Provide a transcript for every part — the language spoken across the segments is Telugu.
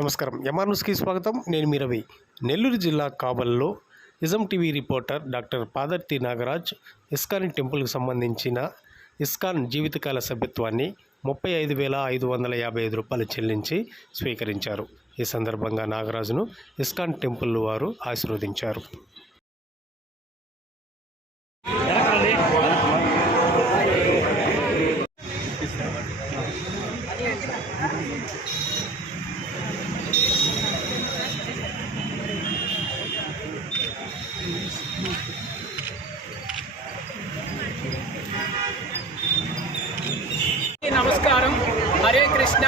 నమస్కారం. ఎంఆర్ న్యూస్కి స్వాగతం. నేను మీరవి నెల్లూరు జిల్లా కాబల్లో Nijam TV reporter doctor Padarthi Nagaraj ISKCON టెంపుల్కి సంబంధించిన ఇస్కాన్ జీవితకాల సభ్యత్వాన్ని ముప్పై ఐదు వేల ఐదు వందల యాభై ఐదు రూపాయలు చెల్లించి స్వీకరించారు. ఈ సందర్భంగా నాగరాజును ఇస్కాన్ టెంపుల్ వారు ఆశీర్వదించారు. నమస్కారం. హరే కృష్ణ.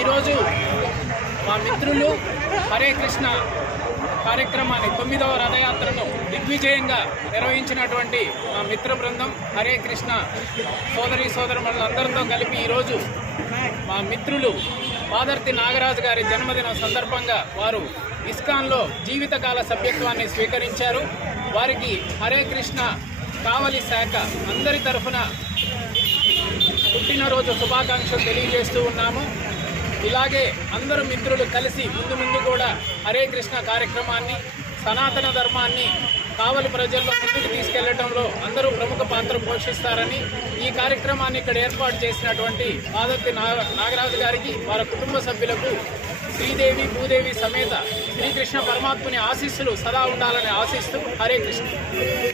ఈరోజు మా మిత్రులు హరే కృష్ణ కార్యక్రమాన్ని తొమ్మిదవ రథయాత్రను దిగ్విజయంగా నిర్వహించినటువంటి మా మిత్ర బృందం హరే కృష్ణ సోదరి సోదరులందరితో కలిపి ఈరోజు మా మిత్రులు పాదర్తి నాగరాజు గారి జన్మదినం సందర్భంగా వారు ఇస్కాన్లో జీవితకాల సభ్యత్వాన్ని స్వీకరించారు. వారికి హరే కృష్ణ కావలి శాఖ అందరి తరఫున పుట్టినరోజు శుభాకాంక్షలు తెలియజేస్తూ ఉన్నాము. ఇలాగే అందరూ మిత్రులు కలిసి ముందు ముందు కూడా హరే కృష్ణ కార్యక్రమాన్ని సనాతన ధర్మాన్ని కావలి ప్రజల్లో ముందుకు తీసుకెళ్ళడంలో అందరూ ప్రముఖ పాత్ర పోషిస్తారని ఈ కార్యక్రమాన్ని ఇక్కడ ఏర్పాటు చేసినటువంటి పాదర్తి నాగ నాగరాజు గారికి వారి కుటుంబ సభ్యులకు శ్రీదేవి భూదేవి సమేత శ్రీకృష్ణ పరమాత్ముని ఆశీస్సులు సదా ఉండాలని ఆశిస్తూ హరే కృష్ణ.